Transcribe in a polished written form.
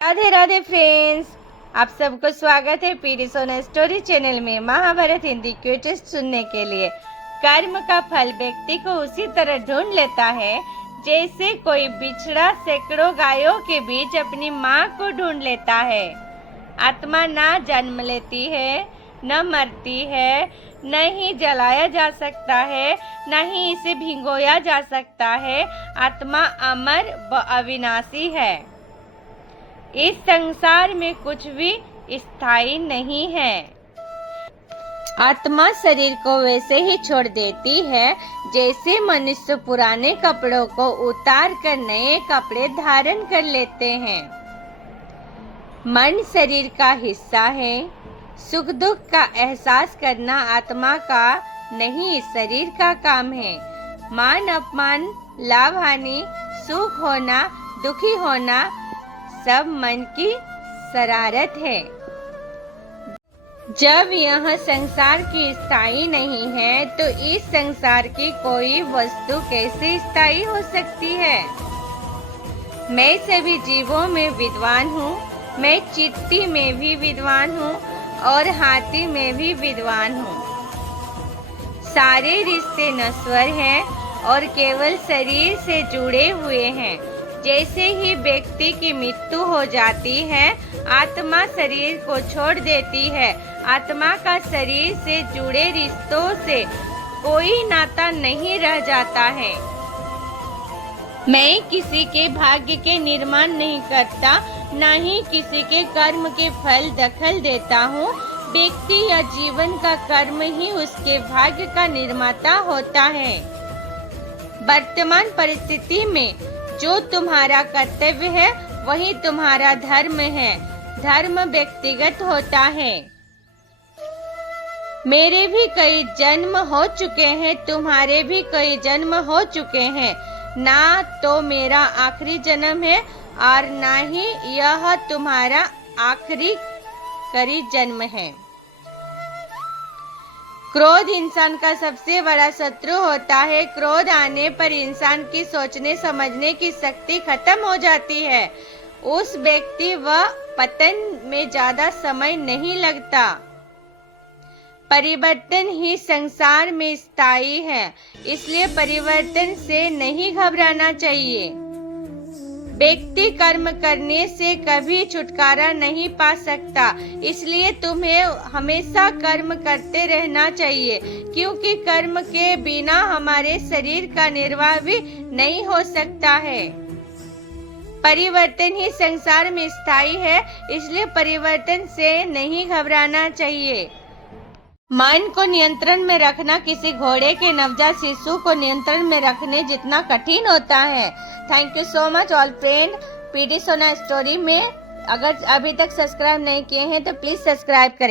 Radhe Radhe friends, आप सबको स्वागत है पीडी सोना स्टोरी चैनल में। महाभारत हिंदी क्यूटेस्ट सुनने के लिए। कर्म का फल व्यक्ति को उसी तरह ढूंढ लेता है जैसे कोई बिछड़ा सैकड़ों गायों के बीच अपनी माँ को ढूंढ लेता है। आत्मा ना जन्म लेती है, न मरती है, न ही जलाया जा सकता है, न ही इसे भिगोया जा सकता है। आत्मा अमर व अविनाशी है। इस संसार में कुछ भी स्थायी नहीं है। आत्मा शरीर को वैसे ही छोड़ देती है जैसे मनुष्य पुराने कपड़ों को उतार कर नए कपड़े धारण कर लेते हैं। मन शरीर का हिस्सा है। सुख दुख का एहसास करना आत्मा का नहीं, शरीर का काम है। मान अपमान, लाभ हानि, सुख होना, दुखी होना सब मन की शरारत है। जब यह संसार की स्थायी नहीं है तो इस संसार की कोई वस्तु कैसे स्थायी हो सकती है। मैं सभी जीवों में विद्वान हूँ। मैं चींटी में भी विद्वान हूँ और हाथी में भी विद्वान हूँ। सारे रिश्ते नश्वर हैं और केवल शरीर से जुड़े हुए हैं। जैसे ही व्यक्ति की मृत्यु हो जाती है, आत्मा शरीर को छोड़ देती है। आत्मा का शरीर से जुड़े रिश्तों से कोई नाता नहीं रह जाता है। मैं किसी के भाग्य के निर्माण नहीं करता, न ही किसी के कर्म के फल दखल देता हूँ। व्यक्ति या जीवन का कर्म ही उसके भाग्य का निर्माता होता है। वर्तमान परिस्थिति में जो तुम्हारा कर्तव्य है वही तुम्हारा धर्म है। धर्म व्यक्तिगत होता है। मेरे भी कई जन्म हो चुके हैं, तुम्हारे भी कई जन्म हो चुके हैं। ना तो मेरा आखिरी जन्म है और ना ही यह तुम्हारा आखिरी करी जन्म है। क्रोध इंसान का सबसे बड़ा शत्रु होता है। क्रोध आने पर इंसान की सोचने समझने की शक्ति खत्म हो जाती है। उस व्यक्ति व पतन में ज्यादा समय नहीं लगता। परिवर्तन ही संसार में स्थायी है, इसलिए परिवर्तन से नहीं घबराना चाहिए। व्यक्ति कर्म करने से कभी छुटकारा नहीं पा सकता, इसलिए तुम्हें हमेशा कर्म करते रहना चाहिए, क्योंकि कर्म के बिना हमारे शरीर का निर्वाह भी नहीं हो सकता है। परिवर्तन ही संसार में स्थायी है, इसलिए परिवर्तन से नहीं घबराना चाहिए। मन को नियंत्रण में रखना किसी घोड़े के नवजात शिशु को नियंत्रण में रखने जितना कठिन होता है। Thank you so much all friend. PD सोना स्टोरी में अगर अभी तक सब्सक्राइब नहीं किए हैं तो प्लीज सब्सक्राइब करें।